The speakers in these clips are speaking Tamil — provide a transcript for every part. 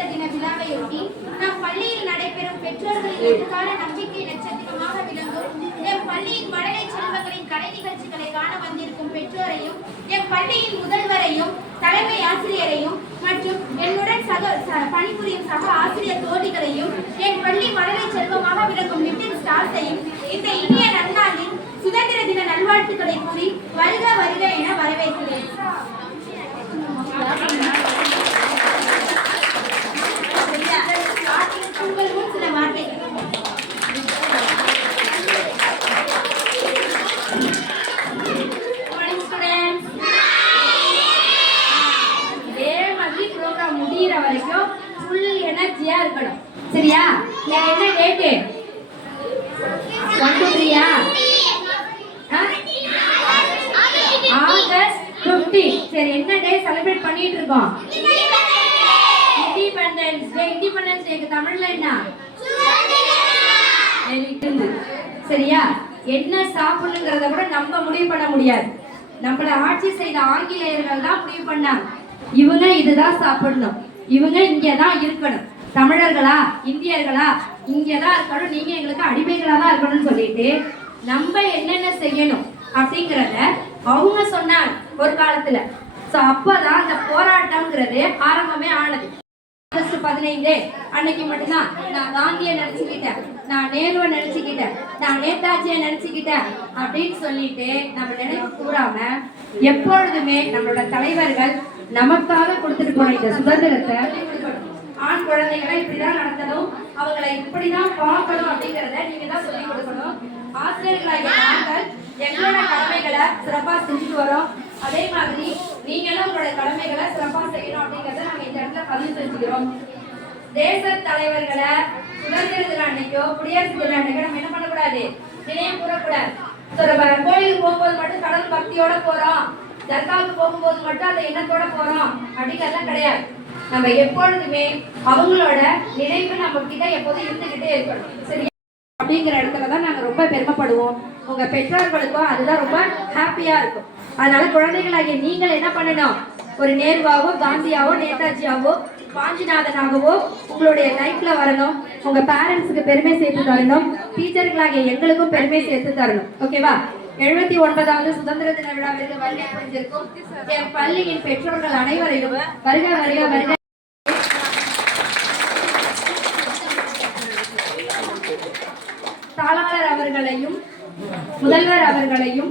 சுதந்திர தின விழாவையொட்டி நம் பள்ளியில் நடைபெறும் பெற்றோர்களின் எதிர்கால நம்பிக்கை நட்சத்திரமாக விளங்கும் எம் பள்ளியின் மழலை செல்வங்களின் கலை நிகழ்ச்சிகளை காண வந்திருக்கும் பெற்றோரையும் எம் பள்ளியின் முதல்வரையும் தலைமை ஆசிரியரையும் மற்றும் என்னுடன் பணிபுரியும் சக ஆசிரியர் தோழிகளையும் என் பள்ளி மழலை செல்வமாக விளங்கும் லிட்டில் ஸ்டார்ஸையும் இந்த இனிய நன்னாளில் சுதந்திர தின நல்வாழ்த்துக்களை கூறி வருக வருக என வரவேற்கிறேன். உங்கள் முன் சில வார்த்தைகள். முடிகிற வரைக்கும் ஃபுல் எனர்ஜியா இருக்கணும். சரியா? என்ன டேட்டு? 1 to 3 August 15. சரி, என்ன டே செலிப்ரேட் பண்ணிட்டு இருக்கோம்? Independence day. இண்டிபெண்டன்ஸ் டேக்கு தமிழ்ல என்ன? சரியா? என்ன சாப்பிடணுங்கிறத கூட நம்ம முடிவு பண்ண முடியாது. நம்மள ஆட்சி செய்த ஆங்கிலேயர்கள் தான் முடிவு பண்ணாங்க. இவங்க இதுதான் சாப்பிடணும், இவங்க இங்கதான் இருக்கணும், தமிழர்களா இந்தியர்களா இங்கதான் இருக்கணும், நீங்க எங்களுக்கு அடிமைகளா தான் இருக்கணும்னு சொல்லிட்டு நம்ம என்னென்ன செய்யணும் அப்படிங்கிறத அவங்க சொன்னாங்க ஒரு காலத்துல. சோ அப்பதான் அந்த போராட்டம்ங்கிறது ஆரம்பமே ஆனது. ஆகஸ்ட் 15 அன்னைக்கு மட்டும்தான் நான் காந்தியை நினைச்சுக்கிட்டேன், நான் நேருவை நினைச்சுக்கிட்டேன், நான் நேதாஜியை நினைச்சுக்கிட்டேன் அப்படின்னு சொல்லிட்டு நம்ம நினைவு கூறாம எப்பொழுதுமே நம்மளோட தலைவர்கள் நமக்காக கொடுத்துட்டு போன இந்த சுதந்திரத்தை ஆண் குழந்தைகளை இப்படிதான் நடத்தணும், அவங்களை இப்படிதான் பார்க்கணும் அப்படிங்கிறத நீங்க தான் சொல்லி கொடுக்கணும். ஆசிரியர்களாகிய நாங்கள் எங்களோட கடமைகளை சிறப்பா செஞ்சுட்டு வரோம். அதே மாதிரி நீங்களும் உங்களோட கடமைகளை சிறப்பா செய்யணும் அப்படிங்கிறத நாங்க இந்த இடத்துல பதிவு செஞ்சுக்கிறோம். தேச தலைவர்களை சுதந்திர தின அன்னைக்கோ குடியரசு தின அன்னைக்கோ நம்ம என்ன பண்ணக்கூடாது, நினைவு கூறக்கூடாது. கோயிலுக்கு போகும்போது மட்டும் கடல் பக்தியோட போறோம், தர்காவுக்கு போகும்போது மட்டும் அந்த எண்ணத்தோட போறோம் அப்படிங்கிறதெல்லாம் கிடையாது. நம்ம எப்பொழுதுமே அவங்களோட நினைவு நம்ம கிட்ட எப்போதும் இருந்துகிட்டே இருக்கணும். சரி, அப்படிங்கிற இடத்துலதான் நாங்க ரொம்ப பெருமைப்படுவோம். உங்க பெற்றோர்களுக்கும் அதுதான் ரொம்ப ஹாப்பியா இருக்கும். அதனால குழந்தைகளாகிய நீங்கள் என்ன பண்ணணும், ஒரு நேருவாவோ காந்தியாவோ நேதாஜியாவோ வாஞ்சிநாதனாகவோ உங்களுடைய லைஃப்ல வரணும். உங்க பேரண்ட்ஸுக்கு பெருமை சேர்த்து தரணும், டீச்சர்களாகிய எங்களுக்கும் பெருமை சேர்த்து தரணும். ஓகேவா? 79வது சுதந்திர தின விழாவிற்கு வருகை புரிந்திருக்கும் என் பள்ளியின் பெற்றோர்கள் அனைவரையும் வருக வருக வருக. தாளாளர் அவர்களையும் முதல்வர் அவர்களையும்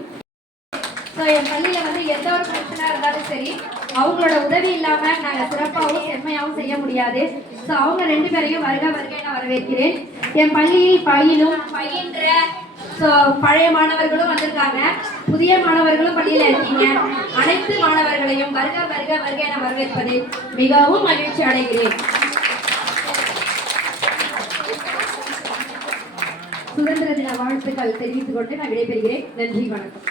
என் பள்ளியில எந்த ஒரு பிரச்சனை இருந்தாலும் சரி அவங்களோட உதவி இல்லாம நாங்க சிறப்பாகவும் செம்மையாகவும் செய்ய முடியாது. ஸோ அவங்க 2 பேரையும் வருக வருக நான் வரவேற்கிறேன். என் பள்ளியில் பயின்ற பழைய மாணவர்களும் வந்திருக்காங்க, புதிய மாணவர்களும் பள்ளியில இருக்கீங்க. அனைத்து மாணவர்களையும் வருக வருக வருக என வரவேற்பதில் மிகவும் மகிழ்ச்சி அடைகிறேன். சுதந்திர தின வாழ்த்துக்கள் தெரிவித்துக் கொண்டு நான் விடைபெறுகிறேன். நன்றி, வணக்கம்.